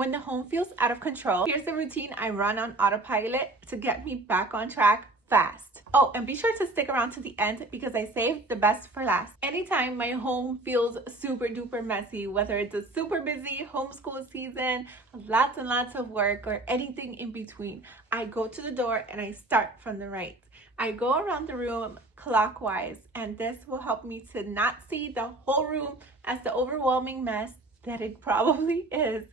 When the home feels out of control, here's the routine I run on autopilot to get me back on track fast. Oh, and be sure to stick around to the end because I saved the best for last. Anytime my home feels super duper messy, whether it's a super busy homeschool season, lots and lots of work, or anything in between, I go to the door and I start from the right. I go around the room clockwise, and this will help me to not see the whole room as the overwhelming mess that it probably is.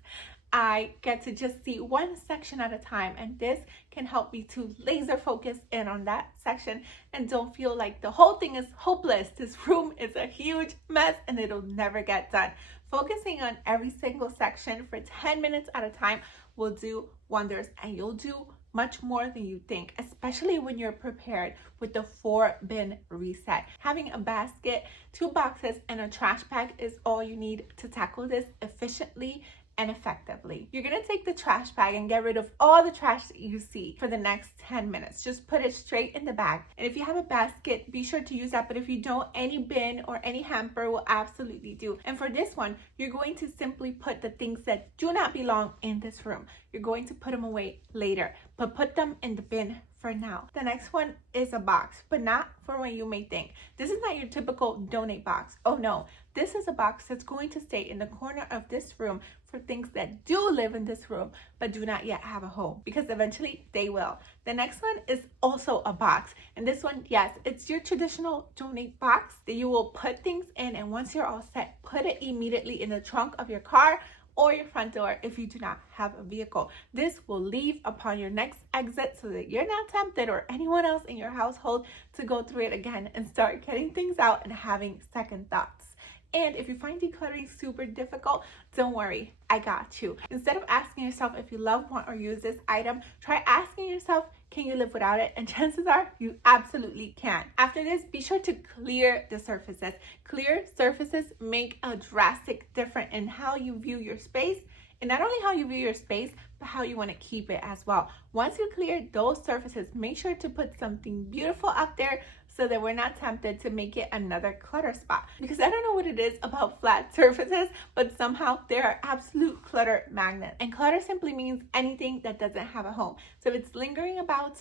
I get to just see one section at a time, and this can help me to laser focus in on that section and don't feel like the whole thing is hopeless. This room is a huge mess and it'll never get done. Focusing on every single section for 10 minutes at a time will do wonders, and you'll do much more than you think, especially when you're prepared with the 4-bin reset. Having a basket, 2 boxes, and a trash bag is all you need to tackle this efficiently and effectively. You're gonna take the trash bag and get rid of all the trash that you see for the next 10 minutes. Just put it straight in the bag. And if you have a basket, be sure to use that. But if you don't, any bin or any hamper will absolutely do. And for this one, you're going to simply put the things that do not belong in this room. You're going to put them away later, but put them in the bin for now. The next one is a box, but not for what you may think. This is not your typical donate box. Oh no, this is a box that's going to stay in the corner of this room for things that do live in this room but do not yet have a home, because eventually they will. The next one is also a box, and this one, yes, it's your traditional donate box that you will put things in, and once you're all set, put it immediately in the trunk of your car or your front door if you do not have a vehicle. This will leave upon your next exit so that you're not tempted, or anyone else in your household, to go through it again and start getting things out and having second thoughts. And if you find decluttering super difficult, don't worry, I got you. Instead of asking yourself if you love, want, or use this item, try asking yourself, can you live without it? And chances are you absolutely can. After this, be sure to clear the surfaces. Clear surfaces make a drastic difference in how you view your space, and not only how you view your space, but how you want to keep it as well. Once you clear those surfaces, make sure to put something beautiful up there so that we're not tempted to make it another clutter spot. Because I don't know what it is about flat surfaces, but somehow they are absolute clutter magnets. And clutter simply means anything that doesn't have a home. So if it's lingering about,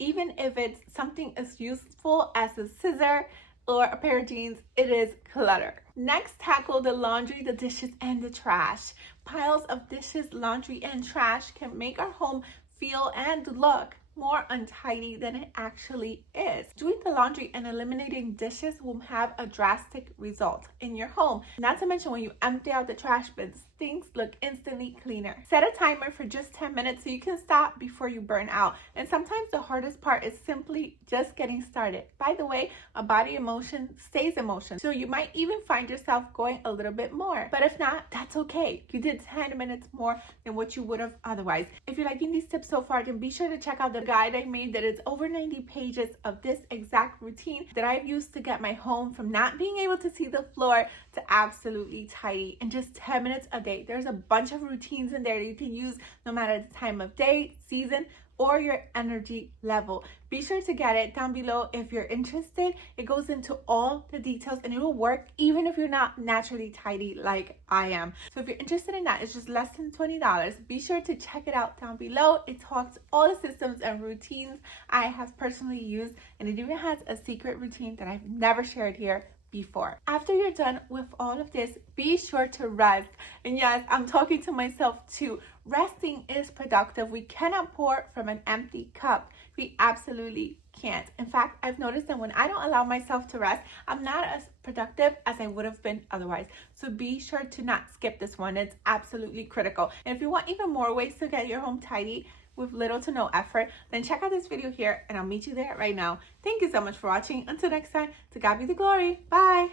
even if it's something as useful as a scissor or a pair of jeans, it is clutter. Next, tackle the laundry, the dishes, and the trash. Piles of dishes, laundry, and trash can make our home feel and look more untidy than it actually is. Doing the laundry and eliminating dishes will have a drastic result in your home. Not to mention, when you empty out the trash bins, things look instantly cleaner. Set a timer for just 10 minutes so you can stop before you burn out. And sometimes the hardest part is simply just getting started. By the way, a body in motion stays in motion. So you might even find yourself going a little bit more. But if not, that's okay. You did 10 minutes more than what you would have otherwise. If you're liking these tips so far, then be sure to check out the guide I made that is over 90 pages of this exact routine that I've used to get my home from not being able to see the floor to absolutely tidy in just 10 minutes a day. There's a bunch of routines in there that you can use no matter the time of day, season, or your energy level. Be sure to get it down below if you're interested. It goes into all the details and it will work even if you're not naturally tidy like I am. So if you're interested in that, it's just less than $20. Be sure to check it out down below. It talks all the systems and routines I have personally used, and it even has a secret routine that I've never shared here before. After you're done with all of this, be sure to rest. And yes, I'm talking to myself too. Resting is productive. We cannot pour from an empty cup. We absolutely can't. In fact, I've noticed that when I don't allow myself to rest, I'm not as productive as I would have been otherwise. So be sure to not skip this one. It's absolutely critical. And if you want even more ways to get your home tidy with little to no effort, then check out this video here and I'll meet you there right now. Thank you so much for watching. Until next time, to God be the glory. Bye.